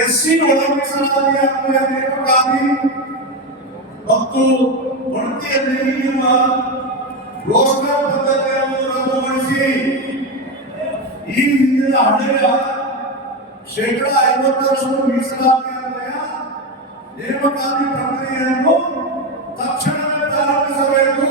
SC ಒಳ ಮೀಸಲಾತಿಯ ನೇಮಕಾತಿ ಮತ್ತು ಬಡ್ತಿಯಲ್ಲಿ ಈಗಿರುವ ರೋಸ್ಟರ್ ಪದ್ಧತಿಯನ್ನು ರದ್ದುಗೊಳಿಸಿ ಈ ಹಿಂದಿನ ಹಳೆಯ ಶೇಕಡಾ 50% ಮೀಸಲಾತಿ ಅನ್ವಯ ನೇಮಕಾತಿ ಪ್ರಕ್ರಿಯೆಯನ್ನು ತಕ್ಷಣವೇ ಪ್ರಾರಂಭಿಸಬೇಕು.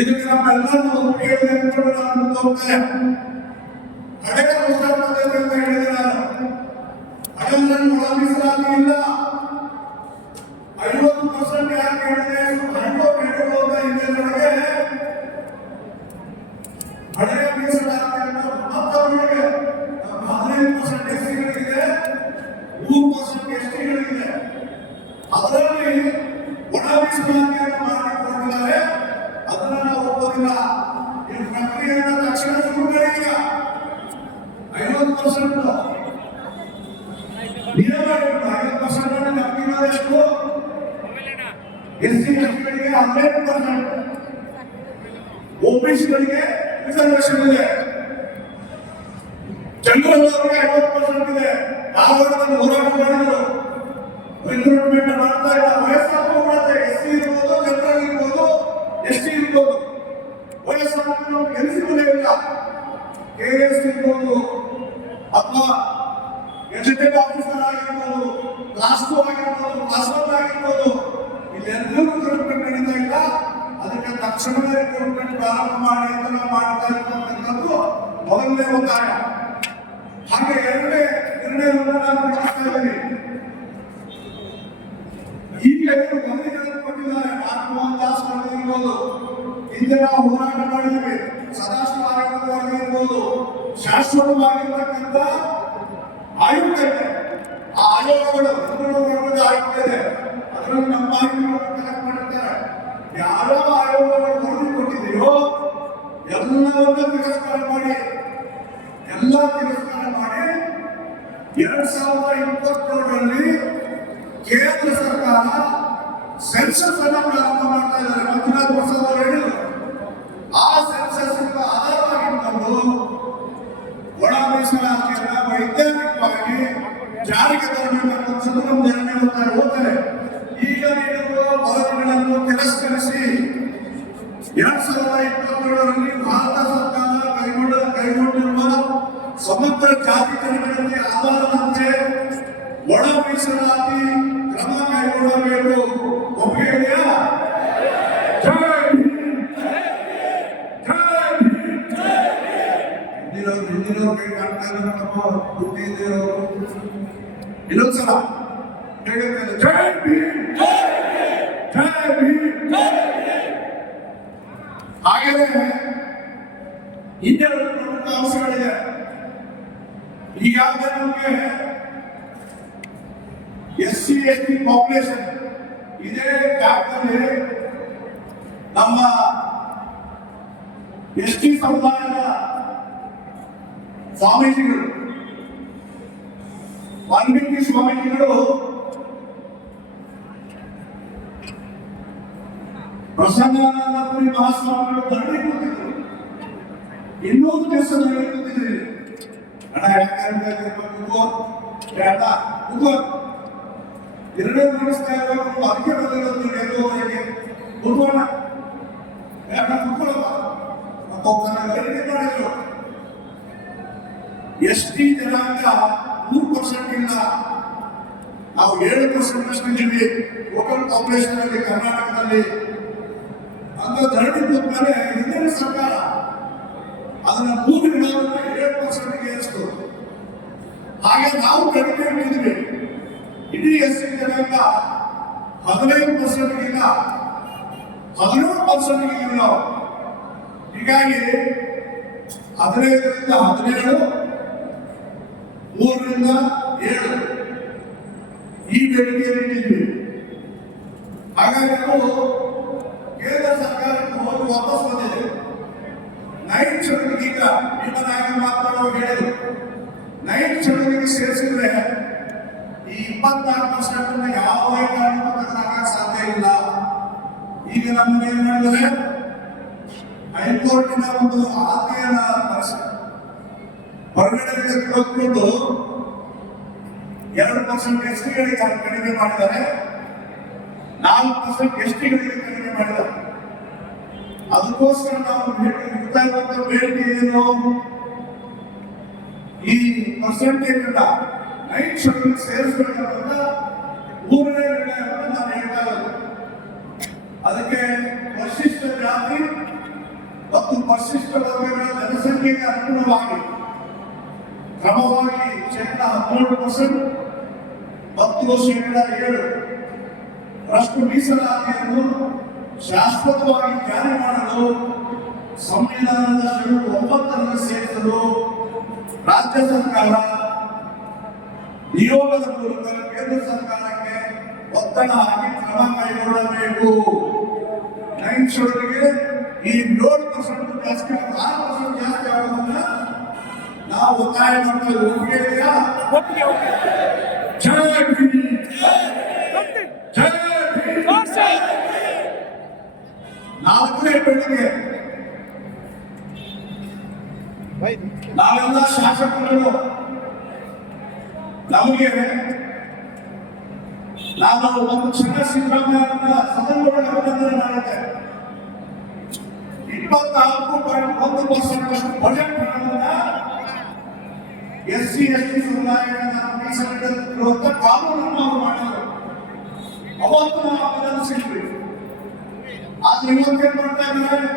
ಇದಕ್ಕೆ ನಮ್ಮೆಲ್ಲರೂ ಒಪ್ಪಿಗೆ ಹೋಗ್ತೇನೆ. ಹಳೆಯ ರೋಸ್ಟರ್ ಪದ್ಧತಿ ಅಂತ ಹೇಳಿದೆ ನಾನು. ಹಳೆಯದನ್ನು ಒಳ ಮೀಸಲಾತಿ ಇಲ್ಲ. 50% ಯಾಕೆ ಹೇಳಿದೆ? ಹಳೆಯ ಮೀಸಲಾತಿಯನ್ನು ಮತ್ತೊಬ್ಬರಿಗೆ 15% ಎಸ್ಸಿಗಳಿಗಿದೆ, 3% ಎಸ್ಟಿಗಳಿಗಿದೆ. ಅದರಲ್ಲಿ ಒಳ ಮೀಸಲಾತಿಯನ್ನು ಮಾಡಿಕೊಂಡಿದ್ದಾರೆ. ಅದನ್ನು ನಾವು ಒಪ್ಪೋದಿಲ್ಲ. ಈ ಪ್ರಕ್ರಿಯೆಯನ್ನು ತಕ್ಷಣ ಶುರು ಮಾಡಿ. ಈಗ 50% ನಿಯಮ 50% ನಮ್ಗಿಂತ ಎಷ್ಟು? ಎಸ್ಸಿ ಎಸ್ಟಿಗಳಿಗೆ 15%, ಓಬಿಸಿಗಳಿಗೆ ರಿಸರ್ವೇಶನ್ ಇದೆ. ಚಂದ್ರವರಿಗೆ 50% ಇದೆ. ನಾವು ಅದನ್ನು ಹೋರಾಟ ಮಾಡಿದ್ರು, ರಿಕ್ರೂಟ್ಮೆಂಟ್ ಮಾಡ್ತಾ ಇಲ್ಲ. ವಯಸ್ಸಾದ್ರು ಮಾಡುತ್ತೆ. ಎಸ್ಸಿ ಇರ್ಬೋದು, ಜನರಲ್ ಇರ್ಬೋದು, ಎಸ್ಟಿ ಇರ್ಬೋದು. ವಯಸ್ಸಾದ್ರು ಎಲಿಜಿಬಲ್ ಇಲ್ಲ. ಕೆಎಸ್ ಇರ್ಬೋದು ಅಥವಾ ಗೆಜೆಟೆಡ್ ಆಫೀಸರ್ ಆಗಿರ್ಬೋದು, ಕ್ಲಾಸ್ 2 ಆಗಿರ್ಬೋದು, ಕ್ಲಾಸ್ 1 ಆಗಿರ್ಬೋದು, ಇಲ್ಲೆಲ್ಲರೂ ರಿಕ್ರೂಟ್ಮೆಂಟ್ ನಡೀತಾ ಇಲ್ಲ. ಅದಕ್ಕೆ ತಕ್ಷಣವೇ ರಿಕ್ರೂಟ್ಮೆಂಟ್ ಪ್ರಾರಂಭ ಮಾಡಿ ಅಂತ ನಾವು ಮಾಡ್ತಾ ಇರ್ತಕ್ಕಂಥದ್ದು ಮೊದಲನೇ ಒತ್ತಾಯ. ಹಾಗೆ ಎರಡನೇ ನಿರ್ಣಯವನ್ನು ನಾನು ಮಾಡ್ತಾ ಇದ್ದೀನಿ. ಈಗ ವರದಿಗಳನ್ನು ಕೊಟ್ಟಿದ್ದಾರೆ. ಮೋಹನ್ ದಾಸ್ ವರದಿ ಇರ್ಬೋದು, ಹಿಂದೆ ನಾವು ಹೋರಾಟ ಮಾಡಿದ್ವಿ, ಸದಾಶಿವ ಆಯೋಗದ ವರದಿ ಇರ್ಬೋದು, ಶಾಶ್ವತವಾಗಿರ್ತಕ್ಕಂಥ ಆಯುಕ್ತ ಇದೆ. ಆ ಆಯೋಗಗಳು ಆಯುಕ್ತ ಇದೆ. ಅದರಲ್ಲಿ ನಮ್ಮ ಆಯುಕ್ತರು ಕಲೆಕ್ಟ್ ಮಾಡಿರ್ತಾರೆ. ಯಾವ್ಯಾವ ಆಯೋಗಗಳು ವರದಿ ಕೊಟ್ಟಿದೆಯೋ ಎಲ್ಲವನ್ನ ತಿರಸ್ಕಾರ ಮಾಡಿ 2023ರಲ್ಲಿ ಕೇಂದ್ರ ಸರ್ಕಾರ ಸೆನ್ಸಸ್ ಅನ್ನು ಪ್ರಾರಂಭ ಮಾಡ್ತಾ ಇದ್ದಾರೆ. ಮಂಜುನಾಥ್ ಪ್ರಸಾದ್ ಅವರು ಹೇಳಿದರು. ಆ ಸೆನ್ಸಸ್ ಆಧಾರವಾಗಿಟ್ಟುಕೊಂಡು ಒಳ ಮೀಸಲಾತಿಯನ್ನು ವೈಜ್ಞಾನಿಕವಾಗಿ ಜಾರಿಗೆ ತರಬೇಕು ಅಂತ ನಮ್ದು ಎರಡನೇ ಒತ್ತಾಯ. ಹೋಗ್ತಾರೆ. ಈಗ ನೀಡಿರುವ ವರದಿಗಳನ್ನು ತಿರಸ್ಕರಿಸಿ 2022ರಲ್ಲಿ ಭಾರತ ಸರ್ಕಾರ ಕೈಗೊಂಡಿರುವ ಸಮಗ್ರ ಜಾತಿ ಜನಗಣತಿ ಆಧಾರದಂತೆ ಒಳ ಮೀಸಲಾತಿ ಕ್ರಮ ಕೈಗೊಳ್ಳಬೇಕು. ಒಪ್ಪಿಗೆ ಇದೆಯಾ? ಹಿಂದಿನವ್ರು ಕೈ ಕಾಣ್ತಾ ಇದ್ದಾರೆ. ನಮ್ಮ ದುಡ್ಡಿ ಇದ್ದಿರೋರು ಇನ್ನೊಂದ್ಸಲ ಹೇಳುತ್ತೇನೆ, ಜೈ ಭೀಮ್, ಜೈ ಭೀಮ್. ಹಾಗೆಯೇ ಇನ್ನೆರಡು ಪ್ರಮುಖ ಅಂಶಗಳಿದೆ. ಈಗಾಗಲೇ ನಮಗೆ ಎಸ್ಸಿ ಎಸ್ಟಿ ಪಾಪ್ಯುಲೇಷನ್ ಇದೇ ಜಾಗದಲ್ಲಿ ನಮ್ಮ ಎಸ್ಟಿ ಸಮುದಾಯದ ಸ್ವಾಮೀಜಿಗಳು, ವಾಲ್ಮೀಕಿ ಸ್ವಾಮೀಜಿಗಳು ಪ್ರಸನ್ನಾನಂದಪುರಿ ಮಹಾಸ್ವಾಮಿಗಳು ಧರಣಿ ಕೂತಿದ್ರು. ಇನ್ನೊಂದು ದಿವಸ ಧರಣಿ ಕೂತಿದ್ರಿ. ಎರಡೇ ಮುಗಿಸ್ತಾ ಇರೋದು ಅದಕ್ಕೆ ಬಂದಿರೋದು. ಹೇಗೆ ಕೂತ್ಕೋಣ, ಕೂತ್ಕೊಳ್ಳಪ್ಪ ಮಾಡಿದ್ರು. ಎಸ್ಟಿ ಜನಾಂಗ 3% ಇಲ್ಲ, ನಾವು 7% ಇದ್ದೀವಿ ಟೋಟಲ್ ಪಾಪ್ಯುಲೇಷನ್ ಅಲ್ಲಿ ಕರ್ನಾಟಕದಲ್ಲಿ. ಅಂತ ಧರಣಿ ಕೂತ್ಮೇಲೆ ಹಿಂದಿನ ಸರ್ಕಾರ ಅದನ್ನ 7%ಗೆ ಏರಿಸ್ತು. ಹಾಗೆ ನಾವು ಕಡಿಮೆ ಇಟ್ಟಿದ್ವಿ. ಇಡೀ ಎಸ್ಸಿ ಜನಾಂಗ 15%ಗಿಲ್ಲ, 17%ಗೆ ನಾವು. ಹೀಗಾಗಿ 15ರಿಂದ 17, 3ರಿಂದ 7 ಈ ಬೇಡಿಕೆಯನ್ನು ಇಟ್ಟಿದ್ವಿ. ಹಾಗಾಗಿ ನಾವು ಕೇಂದ್ರ ಸರ್ಕಾರಕ್ಕೆ ಹೋಗಿ ವಾಪಸ್ ಬಂದಿದೆ. 9 ಈಗ ಭೀಮನಾಯಕ ಮಾತನಾಡುವ ಹೇಳಿದ್ರು, ನೈಟ್ ಚಳುವಳಿಗೆ ಸೇರಿಸಿದ್ರೆ ಈ 24% ಯಾವುದೇ ಕಾರಣಕ್ಕೂ ತಗೊಳಕ್ ಸಾಧ್ಯ ಇಲ್ಲ. ಈಗ ನಮ್ಮನ್ನ ಏನ್ ಮಾಡಿದರೆ ಹೈಕೋರ್ಟಿನ ಒಂದು ಆಜ್ಞೆಯನ್ನ ಹೊರಗಡೆ ಕೊಟ್ಟು 2% ಎಸ್ಟಿಗಳಿಗೆ ಕಡಿಮೆ ಮಾಡಿದ್ದಾರೆ, 4% ಎಸ್ಟಿಗಳಿಗೆ ಕಡಿಮೆ ಮಾಡಿದ್ದಾರೆ. ಅದಕ್ಕೋಸ್ಕರ ನಾವು ಇರ್ತಾ ಇರುವಂತ ಬೇಡಿಕೆ ಏನು, ಈ ಪರ್ಸೆಂಟೇಜ್ ಅನ್ನ ನೈಟ್ ಶೆಡ್ಯೂಲ್ ಸೇರಿಸಬೇಕಂತ ಮೂರನೇ ನಿರ್ಣಯವನ್ನು ನಾನು ಹೇಳ್ತಾ ಇರೋದು. ಅದಕ್ಕೆ ಪರಿಶಿಷ್ಟ ಜಾತಿ ಮತ್ತು ಪರಿಶಿಷ್ಟ ವರ್ಗಗಳ ಜನಸಂಖ್ಯೆಗೆ ಅನುಗುಣವಾಗಿ ಕ್ರಮವಾಗಿ 13% ಮತ್ತು 7% ಮೀಸಲಾತಿಯನ್ನು ಶಾಶ್ವತವಾಗಿ ಜಾರಿ ಮಾಡಲು ಸಂವಿಧಾನದ ಶೆಡ್ಯೂಲ್ 9 ಸೇರಿಸಲು ರಾಜ್ಯ ಸರ್ಕಾರ ನಿಯೋಗದ ಮೂಲಕ ಕೇಂದ್ರ ಸರ್ಕಾರಕ್ಕೆ ಒತ್ತಡ ಹಾಕಿ ಕ್ರಮ ಕೈಗೊಳ್ಳಬೇಕು. ನೈಟ್ ಶೆಡ್ಯೂಲ್ಗೆ ಈ 7% ಜಾಸ್ತಿ 6% ಜಾಸ್ತಿ ಆಗೋದನ್ನ ನಾವು ಒತ್ತಾಯ ಮಾಡ್ತಾ ಇದ್ದೀವಿ. ಜೈ ಭೀಮ್, ಜೈ ಭೀಮ್. 4ನೇ ಬೆಳಗ್ಗೆ ನಾವೆಲ್ಲ ಶಾಸಕರು ನಮಗೆ ನಾನು ಒಂದು ಕ್ಷಣ ಸಿದ್ದರಾಮಯ್ಯ ಸದನದೊಳಗೆ ಅಭಿನಂದನೆ ಮಾಡಿದ್ದೆ. 24.1% ಬಜೆಟ್ ಹಣವನ್ನ SC ST ಸಮುದಾಯದ ಮೀಸಲಿಡುವಂತ ಕಾನೂನನ್ನು ಅವರು ಮಾಡಿದರು. ಅವತ್ತು ನಾವು ಅಭಿನಂದಿಸಿದ್ವಿ. ಆದ್ರೆ ಇವತ್ತೇನ್ ಮಾಡ್ತಾ ಇದ್ದಾರೆ,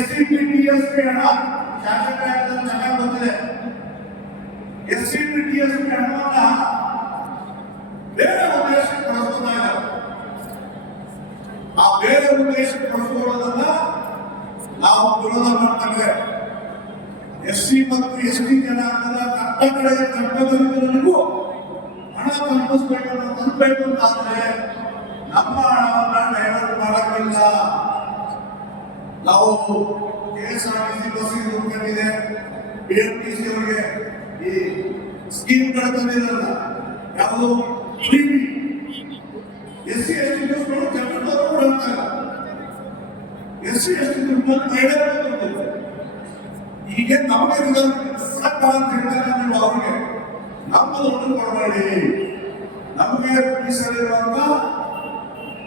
SCP TSP ಹಣ ಶಾಸಕರಾದ ಚೆನ್ನಾಗಿ ಬಂದಿದೆ. SCP TSP ಹಣವನ್ನ ಬೇರೆ ಉದ್ದೇಶಕ್ಕೆ ಬಳಸ್ತಾ ಇದ್ದಾರೆ. ಆ ಬೇರೆ ಉದ್ದೇಶಕ್ಕೆ ಬಳಸ್ಕೊಳ್ಳೋದನ್ನ ನಾವು ವಿರೋಧ ಮಾಡ್ತೇವೆ. SC ಮತ್ತು ST ಜನಾಂಗದ ಕಟ್ಟಡಗಳಿಗೂ ಹಣ ತಲುಪಬೇಕು ಅಂತಾದ್ರೆ ನಮ್ಮ ಹಣವನ್ನ ಡೈವರ್ಟ್ ಮಾಡಕ್ಕಿಲ್ಲ. ನಾವು KSRTC ಬಸ್ ಹುಡುಕೊಂಡಿದೆ, BMTC ಅವರಿಗೆ ಈ ಸ್ಕೀಮ್ಗಳ ತಂದಿರಲ್ಲ, ಯಾವುದು SC ST ಬಸ್ಗಳು ಕನ್ನಡದವರು ಕೊಡ್ತಾರೆ. SC ST ಬಸ್ ಹೀಗೆ ನಮಗೆ ಸರ್ಕಾರ ಅಂತ ಹೇಳ್ತಾರೆ. ನೀವು ಅವ್ರಿಗೆ ನಮ್ಮದು ಕೊಡಬೇಡಿ. ನಮಗೆ ಮೀಸಲಿರುವಂತ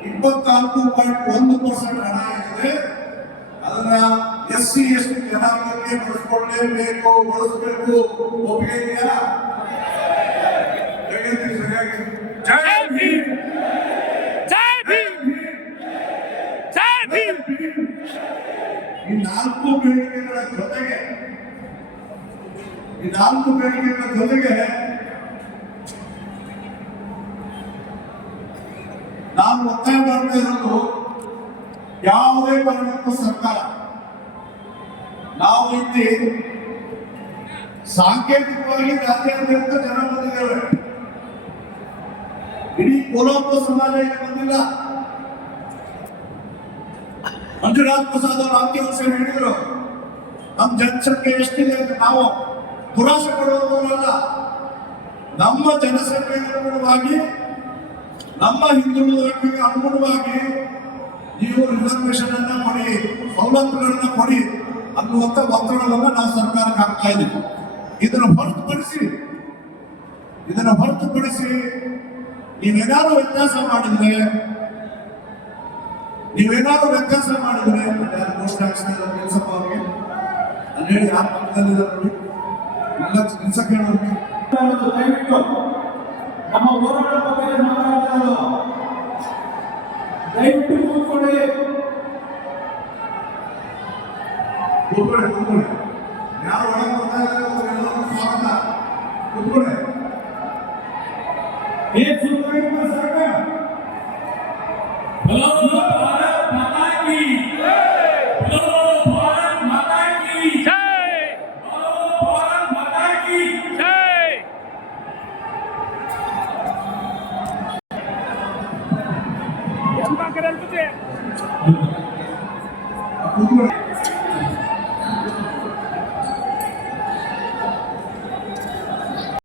24.1% ಹಣ ಏನಿದೆ ಅದನ್ನ SC ST ಜನಾಂಗಕ್ಕೆ ಬಳಸ್ಕೊಳ್ಳೇಬೇಕು, ಬಳಸಬೇಕು. ಒಪ್ಪಿಗೆ ಇದೆಯಾ? ಸರಿಯಾಗಿ ಜೈ ಭೀಮ್, ಜೈ ಭೀಮ್, ಜೈ ಭೀಮ್. ಈ 4 ಬೇಡಿಕೆಗಳ ಜೊತೆಗೆ ನಾನು ಒತ್ತಾಯ ಮಾಡ್ತಾ ಇರೋದು, ಯಾವುದೇ ಕಾರಣಕ್ಕೂ ಸರ್ಕಾರ ನಾವು ಇಲ್ಲಿ ಸಾಂಕೇತಿಕವಾಗಿ ರಾಜ್ಯಾದ್ಯಂತ ಜನ ಬಂದಿದ್ದೇವೆ. ಇಡೀ ಕೋಲಾಪುರ ಸಮಾಜ ಇಲ್ಲಿ ಬಂದಿಲ್ಲ. ಮಂಜುನಾಥ್ ಪ್ರಸಾದ್ ಅವರು ಅಂತ್ಯವಂಶ ಹೇಳಿದ್ರು, ನಮ್ಮ ಜನಸಂಖ್ಯೆ ಎಷ್ಟಿದೆ ಅಂತ ನಾವು ದುರಾಸೆ ಪಡುವವರಲ್ಲ. ನಮ್ಮ ಜನಸಂಖ್ಯೆಗೆ ಅನುಗುಣವಾಗಿ, ನಮ್ಮ ಹಿಂದುಳಿದ ವರ್ಗಕ್ಕೆ ಅನುಗುಣವಾಗಿ ನೀವು ರಿಸರ್ವೇಶನ್ ಅನ್ನ ಕೊಡಿ, ಸೌಲಭ್ಯಗಳನ್ನ ಕೊಡಿ ಅನ್ನುವಂತ ಒತ್ತಡವನ್ನು ನಾವು ಸರ್ಕಾರಕ್ಕೆ ಹಾಕ್ತಾ ಇದ್ದೀವಿ. ಇದನ್ನು ಹೊರತುಪಡಿಸಿ ನೀವೇನಾದ್ರು ವ್ಯತ್ಯಾಸ ಮಾಡಿದ್ರೆ ಪೋಸ್ಟ್ ಆಫೀಸ್ ಕೆಲಸಪ್ಪ ಅವರಿಗೆ ಅಲ್ಲಿ ಹೇಳಿ ಯಾರು ಪಕ್ಕದಲ್ಲಿದ್ದಾರೆ ನೋಡಿ, ಎಲ್ಲ ಕೆಲಸಕ್ಕೆ ದಯವಿಟ್ಟು ನಮ್ಮ ಹೋರಾಟ ಬಗ್ಗೆ ಮಾತಾಡ್ತಾ ಇರೋದು. ದಯವಿಟ್ಟು ಕೂತ್ಕೊಳ್ಳಿ. ಯಾರು ಒಳಗೆ ಬರ್ತಾ ಇದ್ದಾರೆ ಸ್ವಾಗತ. ಕೂತ್ಕೊಳ್ಳಿ.